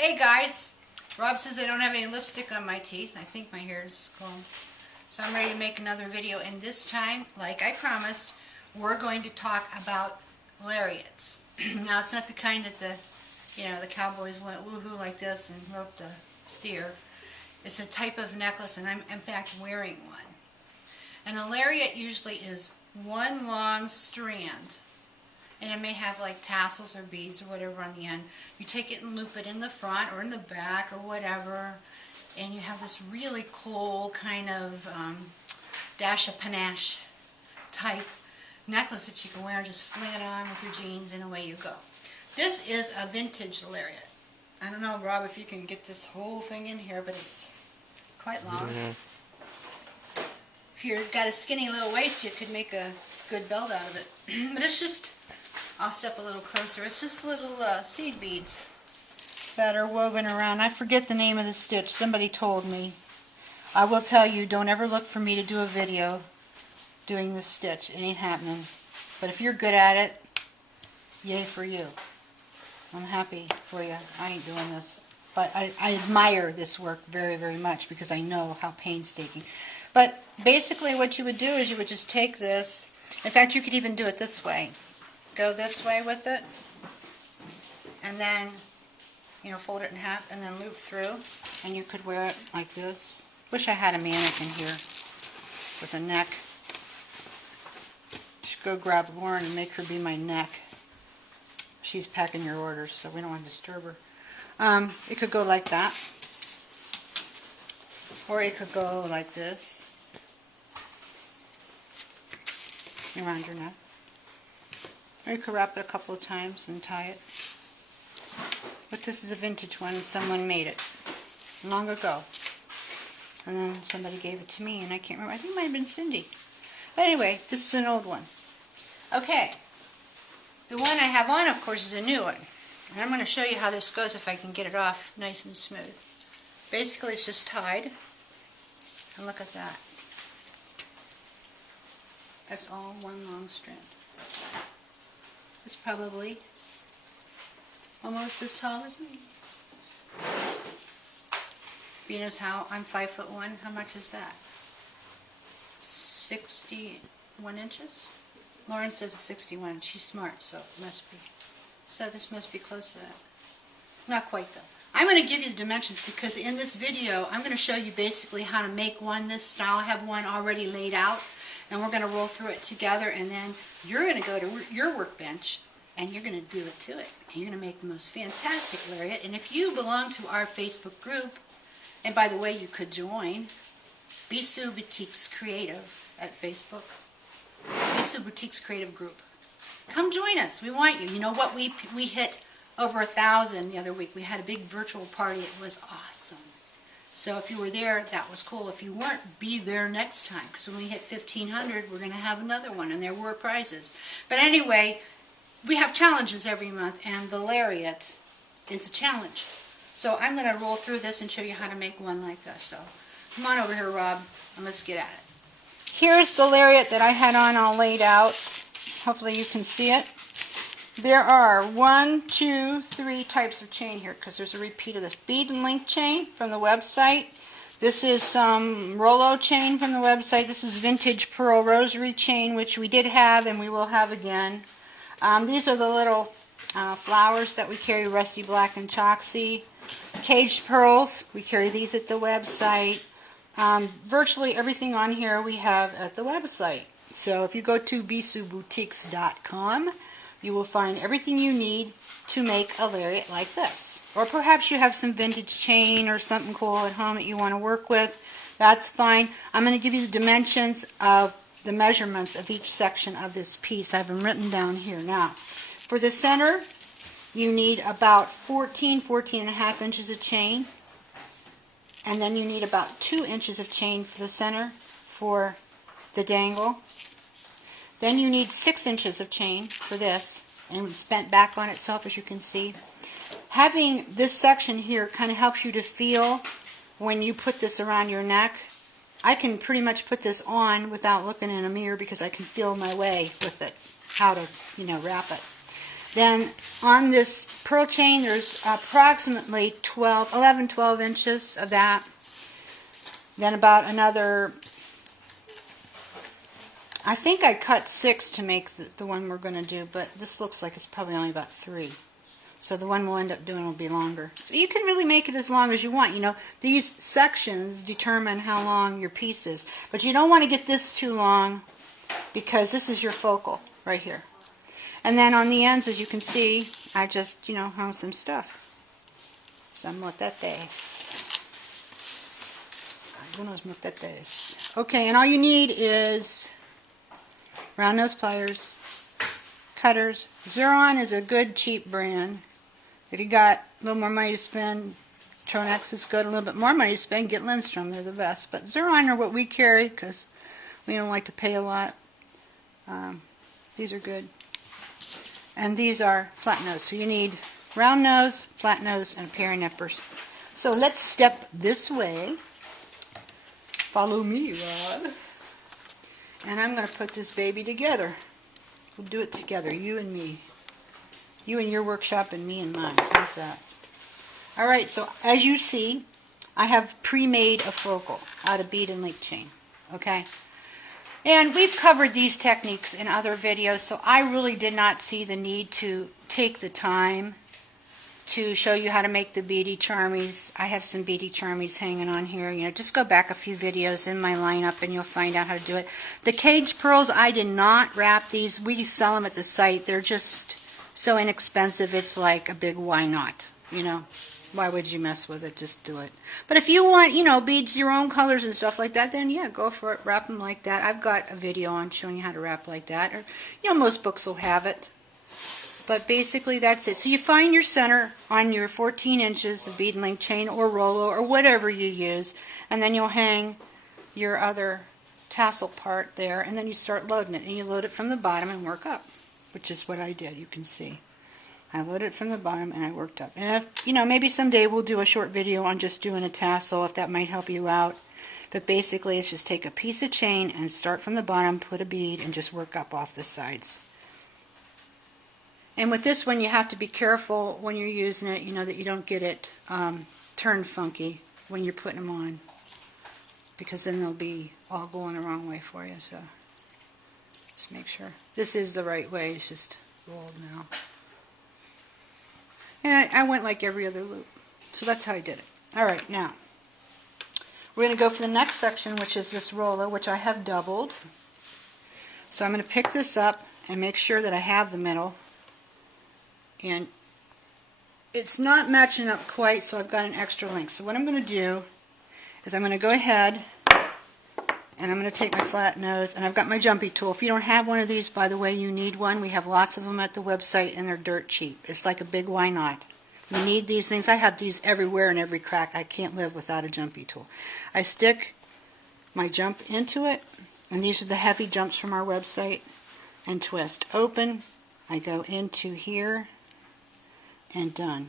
Hey guys, Rob says I don't have any lipstick on my teeth. I think my hair is gone. So I'm ready to make another video, and this time, like I promised, we're going to talk about lariats. Now it's not the kind that the cowboys went woohoo like this and roped a steer. It's a type of necklace, and I'm in fact wearing one. And a lariat usually is one long strand, and it may have like tassels or beads or whatever on the end. You take it and loop it in the front or in the back or whatever, and you have this really cool kind of dash of panache type necklace that you can wear and just fling it on with your jeans and away you go. This is a vintage lariat. I don't know, Rob, if you can get this whole thing in here, but it's quite long. If you've got a skinny little waist, you could make a good belt out of it. But it's just, I'll step a little closer. It's just little seed beads that are woven around. I forget the name of the stitch. Somebody told me. I will tell you, don't ever look for me to do a video doing this stitch. It ain't happening. But if you're good at it, yay for you. I'm happy for you. I ain't doing this. But I admire this work very, very much because I know how painstaking. But basically what you would do is you would just take this. In fact, you could even do it this way. Go this way with it, and then, fold it in half, and then loop through, and you could wear it like this. Wish I had a mannequin here with a neck. Should go grab Lauren and make her be my neck. She's packing your orders, so we don't want to disturb her. It could go like that, or it could go like this, around your neck. Or you could wrap it a couple of times and tie it. But this is a vintage one. Someone made it long ago. And then somebody gave it to me, and I can't remember. I think it might have been Cindy. But anyway, this is an old one. Okay. The one I have on, of course, is a new one. And I'm going to show you how this goes if I can get it off nice and smooth. Basically, it's just tied. And look at that. That's all one long strand. It's probably almost as tall as me. Being as how I'm 5'1", how much is that? 61 inches? Lauren says it's 61. She's smart, so it must be. So this must be close to that. Not quite though. I'm going to give you the dimensions because in this video I'm going to show you basically how to make one this style. I have one already laid out. And we're going to roll through it together, and then you're going to go to your workbench, and you're going to do it to it. And you're going to make the most fantastic lariat. And if you belong to our Facebook group, and by the way, you could join Bisou Boutiques Creative at Facebook. Bisou Boutiques Creative Group. Come join us. We want you. You know what? We hit over 1,000 the other week. We had a big virtual party. It was awesome. So if you were there, that was cool. If you weren't, be there next time. Because when we hit 1,500, we're going to have another one. And there were prizes. But anyway, we have challenges every month. And the lariat is a challenge. So I'm going to roll through this and show you how to make one like this. So come on over here, Rob, and let's get at it. Here's the lariat that I had on all laid out. Hopefully you can see it. There are 1, 2, 3 types of chain here because there's a repeat of this. Bead and link chain from the website. This is some Rollo chain from the website. This is vintage pearl rosary chain, which we did have and we will have again. These are the little flowers that we carry, rusty black and choxy. Caged pearls, we carry these at the website. Virtually everything on here we have at the website. So if you go to bisouboutiques.com, you will find everything you need to make a lariat like this. Or perhaps you have some vintage chain or something cool at home that you want to work with. That's fine. I'm going to give you the dimensions of the measurements of each section of this piece. I have them written down here. Now, for the center, you need about 14 and a half inches of chain. And then you need about 2 inches of chain for the center for the dangle. Then you need 6 inches of chain for this, and it's bent back on itself, as you can see. Having this section here kind of helps you to feel when you put this around your neck. I can pretty much put this on without looking in a mirror because I can feel my way with it, how to, wrap it. Then on this pearl chain, there's approximately 11, 12 inches of that. Then about another, I think I cut 6 to make the one we're going to do, but this looks like it's probably only about 3. So the one we'll end up doing will be longer. So you can really make it as long as you want. You know, these sections determine how long your piece is. But you don't want to get this too long because this is your focal right here. And then on the ends, as you can see, I just, hung some stuff. Some motetes. Algunos motetes. Okay, and all you need is round nose pliers, cutters. Xuron is a good cheap brand. If you got a little more money to spend, Tronex is good. A little bit more money to spend, get Lindstrom. They're the best. But Xuron are what we carry because we don't like to pay a lot. These are good. And these are flat nose. So you need round nose, flat nose, and a pair of nippers. So let's step this way. Follow me, Rod. And I'm going to put this baby together. We'll do it together, you and me. You in your workshop and me in mine. How's that? Alright, so as you see, I have pre-made a focal out of bead and link chain. Okay? And we've covered these techniques in other videos, so I really did not see the need to take the time to show you how to make the beady charmies. I have some beady charmies hanging on here. Just go back a few videos in my lineup and you'll find out how to do it. The cage pearls, I did not wrap these. We sell them at the site. They're just so inexpensive. It's like a big why not, Why would you mess with it? Just do it. But if you want, beads your own colors and stuff like that, then yeah, go for it. Wrap them like that. I've got a video on showing you how to wrap like that. Or, most books will have it. But basically that's it. So you find your center on your 14 inches of bead and link chain or Rollo or whatever you use, and then you'll hang your other tassel part there, and then you start loading it. And you load it from the bottom and work up, which is what I did. You can see. I loaded it from the bottom and I worked up. And if, maybe someday we'll do a short video on just doing a tassel if that might help you out. But basically it's just take a piece of chain and start from the bottom, put a bead, and just work up off the sides. And with this one, you have to be careful when you're using it, that you don't get it turned funky when you're putting them on. Because then they'll be all going the wrong way for you. So just make sure. This is the right way. It's just rolled now. And I went like every other loop. So that's how I did it. Alright, now we're going to go for the next section, which is this roller, which I have doubled. So I'm going to pick this up and make sure that I have the middle. And it's not matching up quite, so I've got an extra link. So what I'm going to do is I'm going to go ahead and I'm going to take my flat nose, and I've got my jumpy tool. If you don't have one of these, by the way, you need one. We have lots of them at the website, and they're dirt cheap. It's like a big why not. You need these things. I have these everywhere in every crack. I can't live without a jumpy tool. I stick my jump into it, and these are the heavy jumps from our website, and twist. Open. I go into here. And done.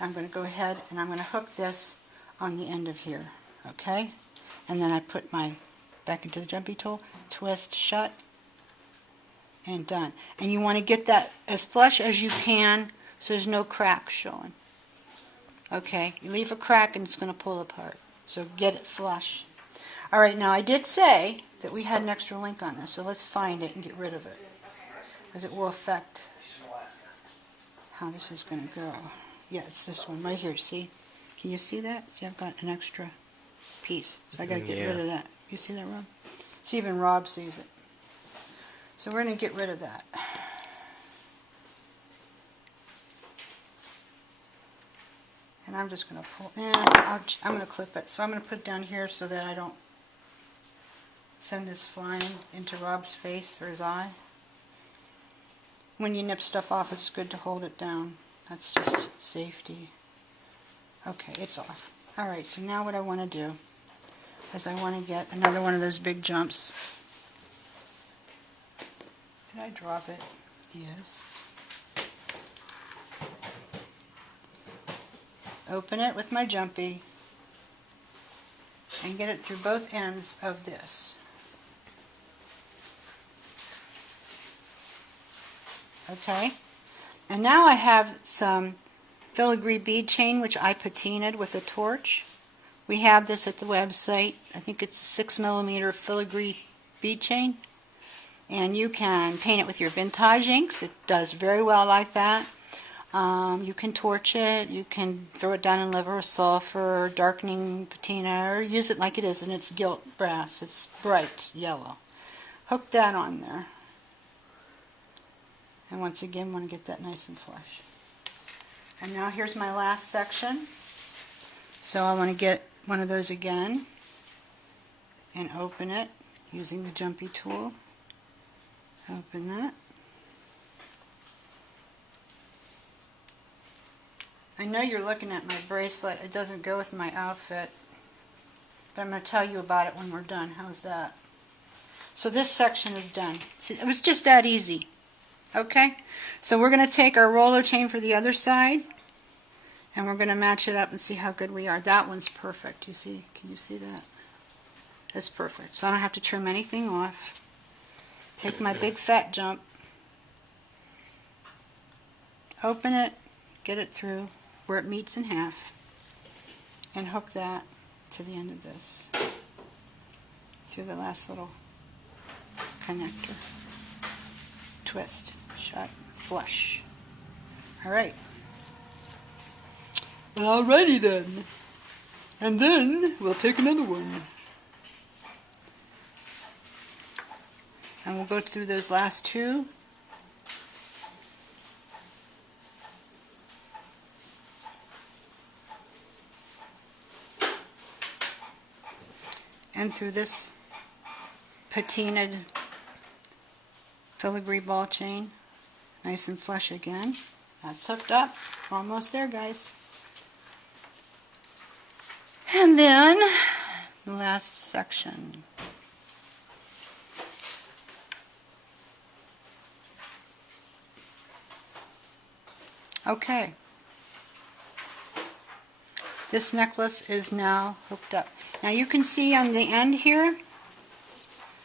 I'm going to go ahead and I'm going to hook this on the end of here. Okay? And then I put my back into the jumpy tool, twist shut, and done. And you want to get that as flush as you can so there's no crack showing. Okay? You leave a crack and it's going to pull apart. So get it flush. Alright, now I did say that we had an extra link on this, so let's find it and get rid of it. Because it will affect how this is going to go. Yeah, it's this one right here, see? Can you see that? See, I've got an extra piece. So I got to get rid of that. You see that, Rob? See, even Rob sees it. So we're going to get rid of that. And I'm just going to pull, I'm going to clip it. So I'm going to put it down here so that I don't send this flying into Rob's face or his eye. When you nip stuff off, it's good to hold it down. That's just safety. Okay, it's off. Alright, so now what I want to do is I want to get another one of those big jumps. Did I drop it? Yes. Open it with my jumpy and get it through both ends of this. Okay, And now I have some filigree bead chain, which I patinaed with a torch. We have this at the website. I think it's a 6mm filigree bead chain. And you can paint it with your vintage inks. It does very well like that. You can torch it. You can throw it down in liver or sulfur or darkening patina, or use it like it is, and it's gilt brass. It's bright yellow. Hook that on there. And once again, want to get that nice and flush. And now here's my last section. So I want to get one of those again and open it using the jumpy tool. Open that. I know you're looking at my bracelet. It doesn't go with my outfit, but I'm going to tell you about it when we're done. How's that? So this section is done. See, it was just that easy. Okay? So we're going to take our roller chain for the other side, and we're going to match it up and see how good we are. That one's perfect. You see? Can you see that? It's perfect. So I don't have to trim anything off. Take my big fat jump, open it, get it through where it meets in half, and hook that to the end of this, through the last little connector. Twist, shut, flush. Alright. Alrighty then. And then we'll take another one. And we'll go through those last two. And through this patinaed filigree ball chain. Nice and flush again. That's hooked up. Almost there, guys. And then the last section. Okay, this necklace is now hooked up. Now you can see on the end here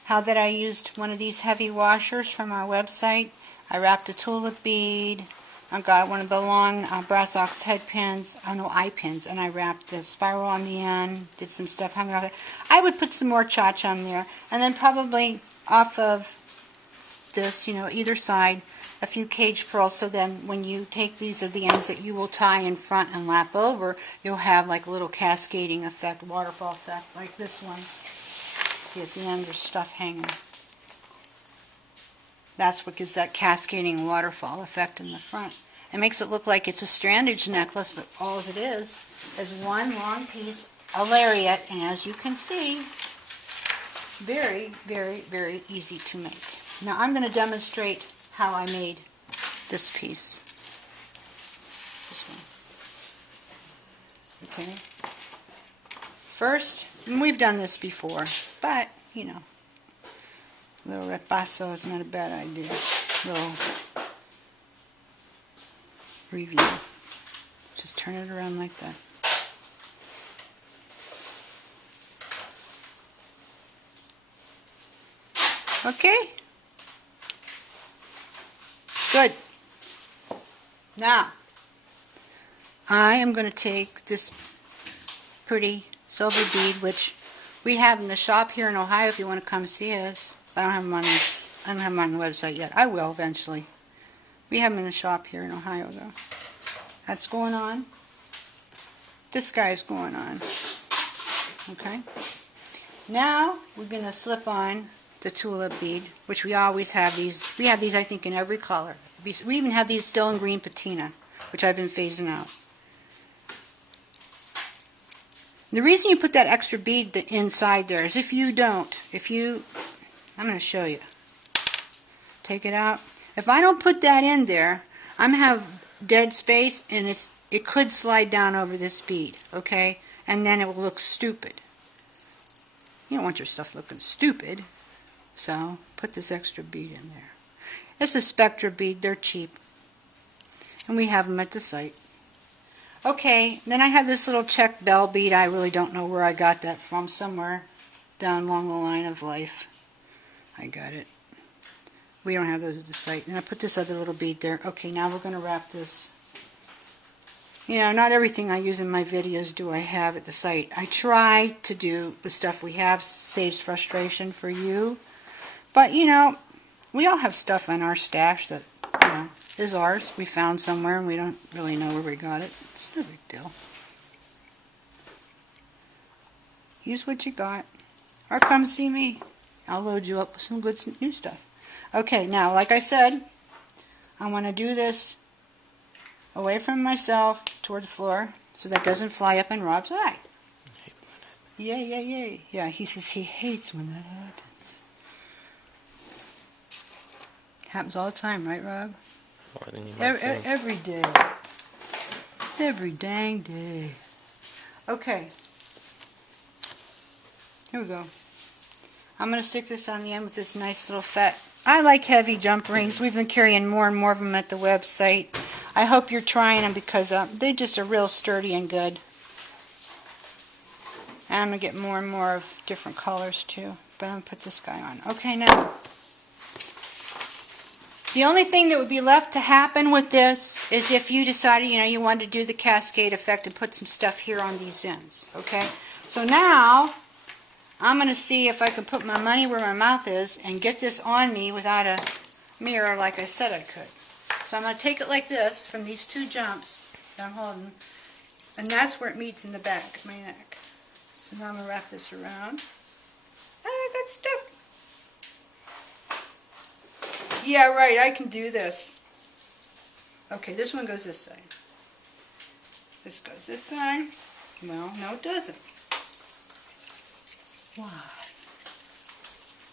how that I used one of these heavy washers from our website. I wrapped a tulip bead. I got one of the long brass ox head pins, eye pins, and I wrapped the spiral on the end, did some stuff hanging off there. I would put some more cha-cha on there, and then probably off of this, either side, a few cage pearls, so then when you take these of the ends that you will tie in front and lap over, you'll have like a little cascading effect, waterfall effect, like this one. See, at the end there's stuff hanging. That's what gives that cascading waterfall effect in the front. It makes it look like it's a strandage necklace, but all it is one long piece, a lariat, and as you can see, very, very, very easy to make. Now I'm going to demonstrate how I made this piece. This one. Okay. First, and we've done this before, but, a little repaso is not a bad idea. A little review. Just turn it around like that. Okay? Good. Now, I am going to take this pretty silver bead, which we have in the shop here in Ohio if you want to come see us. I don't have them on the website yet. I will eventually. We have them in the shop here in Ohio, though. That's going on. This guy's going on. Okay? Now, we're going to slip on the tulip bead, which we always have these. We have these, I think, in every color. We even have these still in green patina, which I've been phasing out. The reason you put that extra bead inside there is if you don't, I'm going to show you. Take it out. If I don't put that in there, I'm going to have dead space, and it could slide down over this bead, okay? And then it will look stupid. You don't want your stuff looking stupid, so put this extra bead in there. It's a Spectra bead. They're cheap, and we have them at the site. Okay, then I have this little check bell bead. I really don't know where I got that from. Somewhere down along the line of life. I got it. We don't have those at the site. And I put this other little bead there. Okay, now we're going to wrap this. You know, not everything I use in my videos do I have at the site. I try to do the stuff we have, saves frustration for you. But, you know, we all have stuff in our stash that, you know, is ours. We found somewhere and we don't really know where we got it. It's no big deal. Use what you got. Or come see me. I'll load you up with some good new stuff. Okay, now, like I said, I want to do this away from myself toward the floor so that doesn't fly up in Rob's eye. Yay. Yeah, he says he hates when that happens. Happens all the time, right, Rob? More than you might think. Every day. Every dang day. Okay. Here we go. I'm going to stick this on the end with this nice little fat. I like heavy jump rings. We've been carrying more and more of them at the website. I hope you're trying them because they just are real sturdy and good. And I'm going to get more and more of different colors too. But I'm going to put this guy on. Okay, now. The only thing that would be left to happen with this is if you decided, you know, you wanted to do the cascade effect and put some stuff here on these ends. Okay? So now, I'm going to see if I can put my money where my mouth is and get this on me without a mirror like I said I could. So I'm going to take it like this from these two jumps that I'm holding, and that's where it meets in the back of my neck. So now I'm going to wrap this around. I got stuck. Yeah, right, I can do this. Okay, this one goes this side. This goes this side. Well, no it doesn't. Why?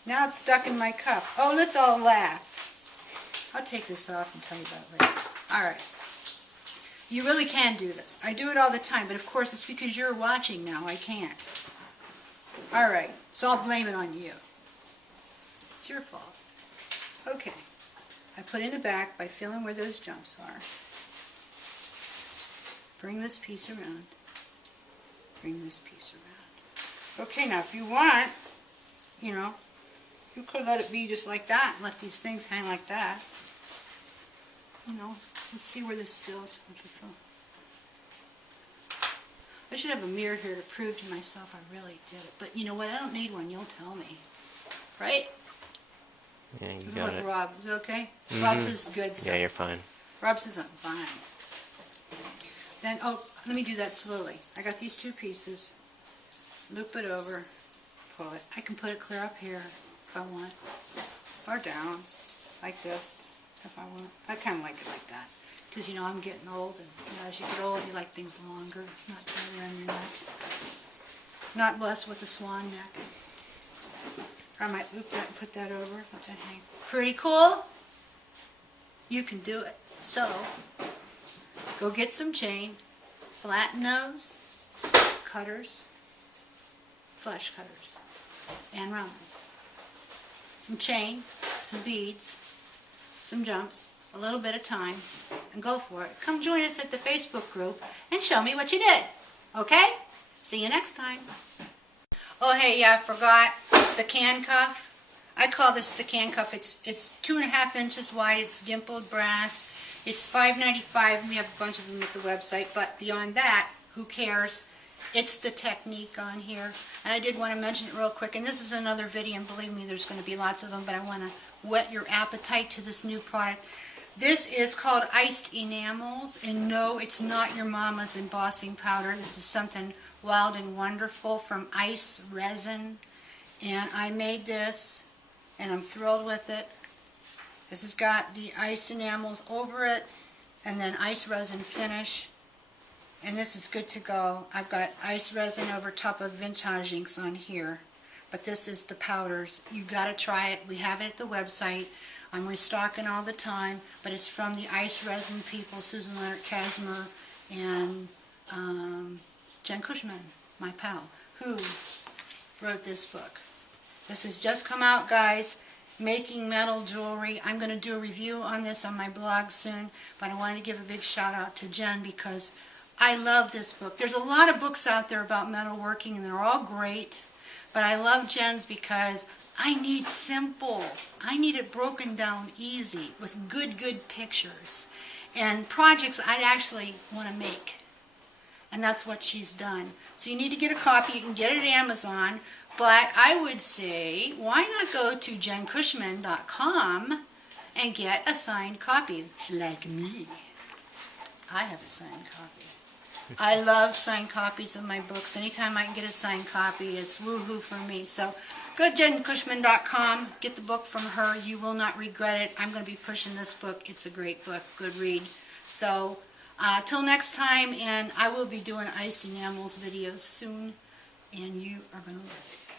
Now it's stuck in my cup. Oh, let's all laugh. I'll take this off and tell you about it later. Alright. You really can do this. I do it all the time, but of course it's because you're watching now. I can't. Alright, so I'll blame it on you. It's your fault. Okay. I put in the back by feeling where those jumps are. Bring this piece around. Bring this piece around. Okay, now if you want, you know, you could let it be just like that and let these things hang like that. You know, let's see where this feels. I should have a mirror here to prove to myself I really did it. But you know what? I don't need one. You'll tell me. Right? Yeah, you got it. Rob, is it okay? Rob says good. So yeah, you're fine. Rob says I'm fine. Then, oh, let me do that slowly. I got these two pieces. Loop it over. Pull it. I can put it clear up here if I want. Or down. Like this. If I want. I kind of like it like that. Because, you know, I'm getting old. And you know, as you get old, you like things longer. Not tight around your neck. Not blessed with a swan neck. I might loop that and put that over, let that hang. Pretty cool? You can do it. So, go get some chain, flatten nose, cutters, flush cutters, and round ones. Some chain, some beads, some jumps, a little bit of time, and go for it. Come join us at the Facebook group and show me what you did. Okay? See you next time. Oh, hey, yeah, I forgot the can cuff. I call this the can cuff. It's 2.5 inches wide. It's dimpled brass. It's $5.95. We have a bunch of them at the website. But beyond that, who cares? It's the technique on here. And I did want to mention it real quick. And this is another video, and believe me, there's going to be lots of them. But I want to whet your appetite to this new product. This is called iced enamels. And no, it's not your mama's embossing powder. This is something wild and wonderful from ice resin. And I made this, and I'm thrilled with it. This has got the iced enamels over it, and then ice resin finish. And this is good to go. I've got ice resin over top of vintage inks on here. But this is the powders. You got to try it. We have it at the website. I'm restocking all the time, but it's from the ice resin people, Susan Leonard Casimir and Jen Cushman, my pal, who wrote this book. This has just come out, guys. Making metal jewelry. I'm going to do a review on this on my blog soon, but I wanted to give a big shout out to Jen because I love this book. There's a lot of books out there about metalworking, and they're all great, but I love Jen's because I need simple. I need it broken down easy with good pictures and projects I'd actually want to make. And that's what she's done. So you need to get a copy. You can get it at Amazon. But I would say, why not go to jencushman.com and get a signed copy, like me. I have a signed copy. I love signed copies of my books. Anytime I can get a signed copy, it's woohoo for me. So go to jencushman.com, get the book from her. You will not regret it. I'm going to be pushing this book. It's a great book, good read. So till next time, and I will be doing iced enamels videos soon, and you are going to love it.